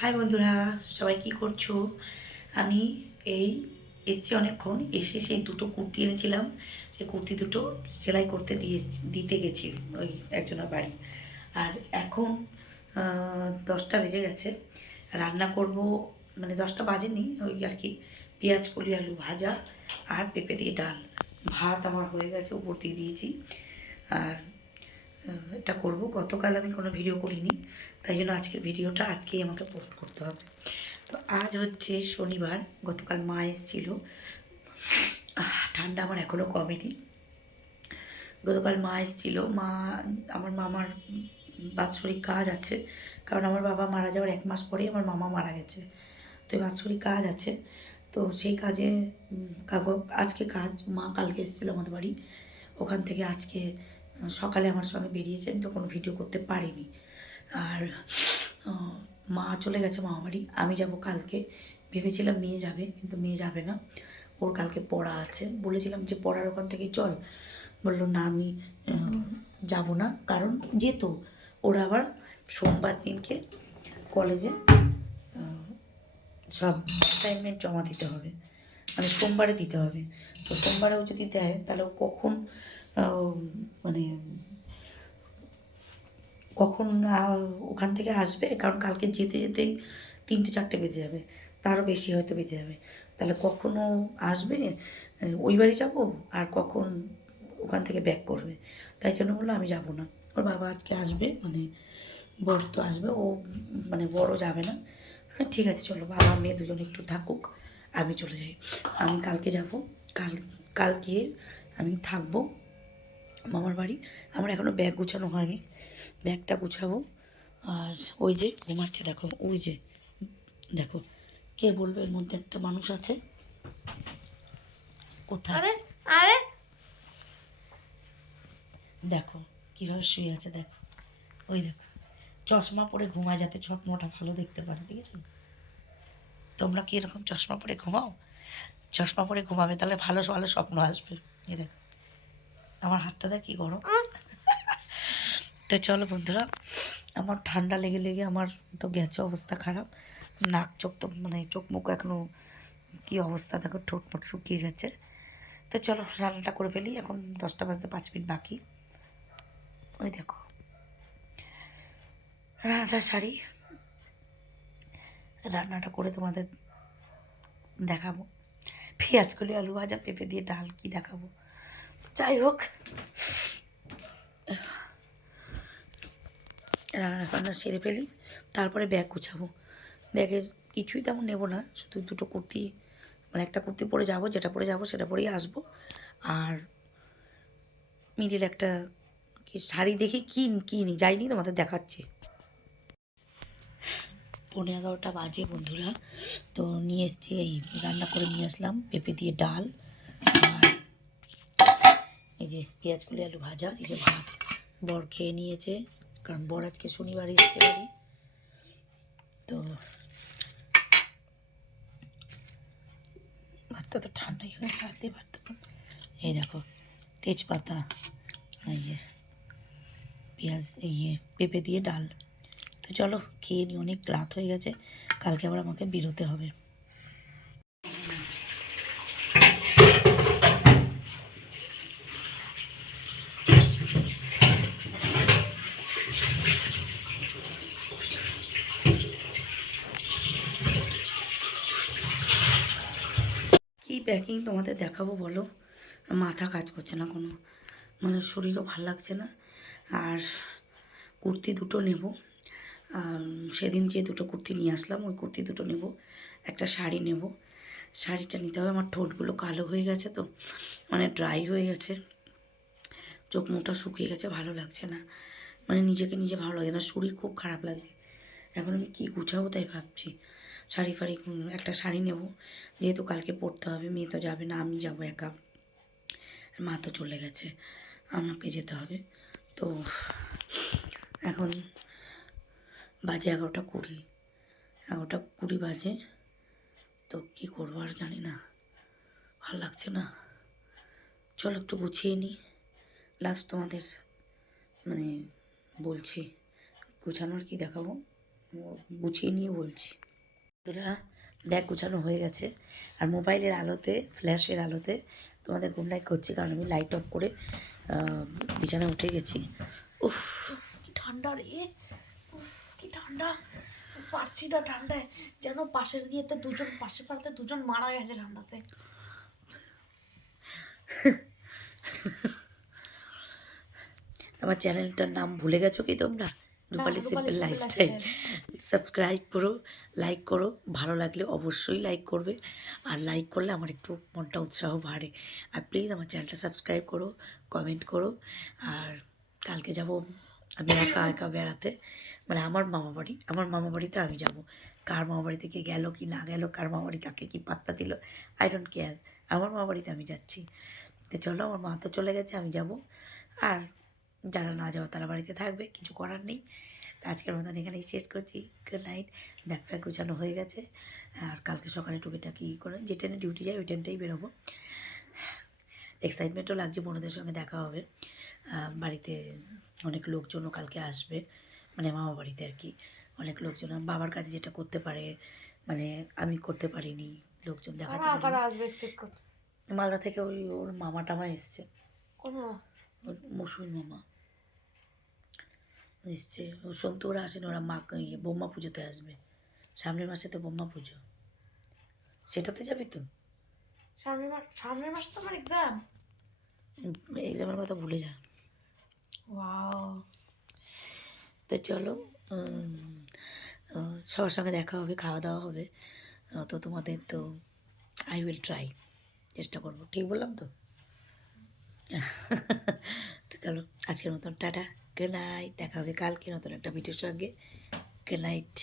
High বন্ধুরা, সবাই কি করছো? আমি এই এসছি অনেকক্ষণ, এসে সেই দুটো কুর্তি এনেছিলাম, সেই কুর্তি দুটো সেলাই করতে দিতে গেছি ওই একজনের বাড়ি। আর এখন 10টা বেজে গেছে। রান্না করব, মানে 10টা বাজেনি ওই আর কি। পেঁয়াজ কলি আলু ভাজা আর পেঁপে দিয়ে ডাল। ভাত আমার হয়ে গেছে, উপর দিয়ে দিয়েছি। আর এটা করব। গতকাল আমি কোনো ভিডিও করিনি, তাই জন্য আজকের ভিডিওটা আজকেই আমাকে পোস্ট করতে হবে। তো আজ হচ্ছে শনিবার, গতকাল মা এসেছিল। ঠান্ডা আমার এখনও কমেনি। গতকাল মা এসেছিল। আমার মামার বাৎসরিক কাজ আছে, কারণ আমার বাবা মারা যাওয়ার 1 মাস পরেই আমার মামা মারা গেছে। তো এই বাৎসরিক কাজ আছে, তো সেই কাজে আজকে কাজ। মা কালকে এসেছিলো আমাদের বাড়ি, ওখান থেকে আজকে সকালে আমার সঙ্গে বেরিয়েছে, আমি তো কোনো ভিডিও করতে পারিনি। আর মা চলে গেছে মামা বাড়ি, আমি যাব কালকে। ভেবেছিলাম মেয়ে যাবে, কিন্তু মেয়ে যাবে না, ওর কালকে পড়া আছে। বলেছিলাম যে পড়ার ওখান থেকেই চল, বললো না আমি যাব না, কারণ যেত ওরা আবার সোমবার দিনকে কলেজে সব অ্যাসাইনমেন্ট জমা দিতে হবে, মানে সোমবারে দিতে হবে। তো সোমবারেও যদি দেয় তাহলে কখন মানে কখন ওখান থেকে আসবে, কারণ কালকে যেতে যেতেই 3টে 4টে বেজে যাবে, তারও বেশি হয়তো বেজে যাবে। তাহলে কখনও আসবে, ওই বাড়ি যাব, আর কখন ওখান থেকে ব্যাক করবে। তাই জন্য বললো আমি যাব না। ওর বাবা আজকে আসবে, মানে বর তো আসবে, ও মানে বড় যাবে না। হ্যাঁ ঠিক আছে চলো, বাবা মেয়ে দুজনে একটু থাকুক, আমি চলে যাই। আমি কালকে যাব, কাল গিয়ে আমি থাকবো মামার বাড়ি। আমার এখনও ব্যাগ গুছানো হয়নি, ব্যাগটা গুছাবো। আর ওই যে ঘুমাচ্ছে, দেখো ওই যে, দেখো কে বলবে এর মধ্যে একটা মানুষ আছে কোথায়? আরে আরে দেখো কীভাবে শুয়ে আছে, দেখো ওই দেখো, চশমা পরে ঘুমায় যাতে ছটমটা ভালো দেখতে পারে, দেখেছো? তোমরা কি এরকম চশমা পরে ঘুমাও? চশমা পরে ঘুমাবে, তাহলে ভালো ভালো স্বপ্ন আসবে। এই দেখো আমার হাতটা দেখ কি গরম। তো চলো বন্ধুরা, আমার ঠান্ডা লেগে লেগে আমার তো গেছে অবস্থা খারাপ, নাক চোখ তো মানে চোখ মুখ এখনও কী অবস্থা, দেখো ঠোঁট মোট শুকিয়ে গেছে। তো চলো রান্নাটা করে ফেলি, এখন 10টা বাজতে 5 মিনিট বাকি। ওই দেখো রান্নাটা সারি, রান্নাটা করে তোমাদের দেখাবো। পেঁয়াজ কলি আলু ভাজা পেঁপে দিয়ে ডাল, কি দেখাবো। যাই হোক, রান্না বান্না সেরে ফেলি, তারপরে ব্যাগ গুছাবো। ব্যাগের কিছুই তেমন নেবো না, শুধু দুটো কুর্তি, মানে একটা কুর্তি পরে যাব, যেটা পরে যাব সেটা পরেই আসবো। আর মিডিল একটা কি শাড়ি দেখি কিনি, যাইনি, তোমাদের দেখাচ্ছি। 11:30 বাজে বন্ধুরা। তো নিয়ে এসছি, এই রান্না করে নিয়ে আসলাম পেঁপে দিয়ে ডাল, আর এই যে পেঁয়াজ কলি আলু ভাজা, এই যে ভাত। বর খেয়ে নিয়েছে, কারণ বর আজকে শনিবার এসছে বাড়ি। তো ভাতটা তো ঠান্ডাই হয়ে থাকতে পারত। এই দেখো তেজপাতা, এই যে পেঁয়াজ, এই পেঁপে দিয়ে ডাল। তো চলো খেয়ে নিই, অনেক রাত হয়ে গেছে, কালকে আবার আমাকে বেরোতে হবে। কী প্যাকিং তোমাদের দেখাবো বলো, মাথা কাজ করছে না কোনো, মানে শরীরও ভাল লাগছে না। আর কুর্তি দুটো নেব, সেদিন যে দুটো কুর্তি নিয়ে আসলাম ওই কুর্তি দুটো নেব, একটা শাড়ি নেব। শাড়িটা নিতে হবে, আমার ঠোঁটগুলো কালো হয়ে গেছে, তো মানে ড্রাই হয়ে গেছে, চোখ মুখটা শুকিয়ে গেছে, ভালো লাগছে না, মানে নিজেকে নিজে ভালো লাগে না, শরীর খুব খারাপ লাগছে। এখন আমি কী গুছাবো তাই ভাবছি। শাড়ি ফাড়ি, একটা শাড়ি নেব, যেহেতু কালকে পরতে হবে, মেয়ে তো যাবে না, আমি যাবো একা, মা তো চলে গেছে, আমাকে যেতে হবে। তো এখন বাজে 11:20, 11:20 বাজে। তো কী করবো আর জানি না, ভালো লাগছে না। চলো একটু গুছিয়ে নিই, লাস্ট তোমাদের মানে বলছি, গুছানোর কি দেখাবো, গুছিয়ে নিয়ে বলছি। তোরা ব্যাগ গোছানো হয়ে গেছে, আর মোবাইলের আলোতে, ফ্ল্যাশের আলোতে তোমাদের গুড নাইট করছি, কারণ আমি লাইট অফ করে বিছানায় উঠে গেছি। উফ, কি ঠান্ডা রে, উফ কি ঠান্ডা, পারছি না ঠান্ডায়, যেন পাশের দিয়েতে দুজন, পাশে পাড়াতে দুজন মারা গেছে ঠান্ডাতে। আমার চ্যানেলটার নাম ভুলে গেছো কি তোমরা? রূপালী সিম্পল লাইফস্টাইল। সাবস্ক্রাইব করো, লাইক করো, ভালো লাগলে অবশ্যই লাইক করবে, আর লাইক করলে আমার একটু মনটা উৎসাহ বাড়ে। আর প্লিজ আমার চ্যানেলটা সাবস্ক্রাইব করো, কমেন্ট করো। আর কালকে যাব আমি একা একা বেড়াতে, মানে আমার মামা বাড়িতে আমি যাব। কার মামা বাড়ি থেকে গেল কি না গেল, কার মামা বাড়ি কাকে কী পাত্তা দিল, আই ডোন্ট কেয়ার, আমার মামা বাড়িতে আমি যাচ্ছি। তো চলো, আমার মা তো চলে গেছে, আমি যাব। আর যারা না যাওয়া তারা বাড়িতে থাকবে, কিছু করার নেই। আজকের মতন এখানেই শেষ করছি। Good night. ব্যাগ ফ্যাগ গোছানো হয়ে গেছে, আর কালকে সকালে টুকিটাকি করে যে ট্রেনে ডিউটি যায় ওই ট্রেনটাই বেরোবো। এক্সাইটমেন্টও লাগছে, বোনদের সঙ্গে দেখা হবে। বাড়িতে অনেক লোকজনও কালকে আসবে, মানে মামা বাড়িতে আর কি। অনেক লোকজন বাবার কাছে যেটা করতে পারে, মানে আমি করতে পারিনি, লোকজন দেখাতে পারি। মালদা থেকে ওর মামা টামা এসছে, ওর মশুর মামা এসছে। ও সন্তু ওরা আসেন, ওরা মা বোম্মা পুজোতে আসবে। সামনের মাসে তো বোম্মা পুজো, সেটাতে যাবি তো? সামনের মাসে তো আমার এক্সাম। এক্সামের কথা ভুলে যা। ওয়াও। তো চলো, সবার সঙ্গে দেখা হবে, খাওয়া দাওয়া হবে। তো তোমাদের তো আই উইল ট্রাই, চেষ্টা করবো, ঠিক বললাম তো? তো চলো, আজকের মতন টাটা, গুড নাইট। দেখা হবে কালকে নতুন একটা ভিডিওর সঙ্গে। Good night.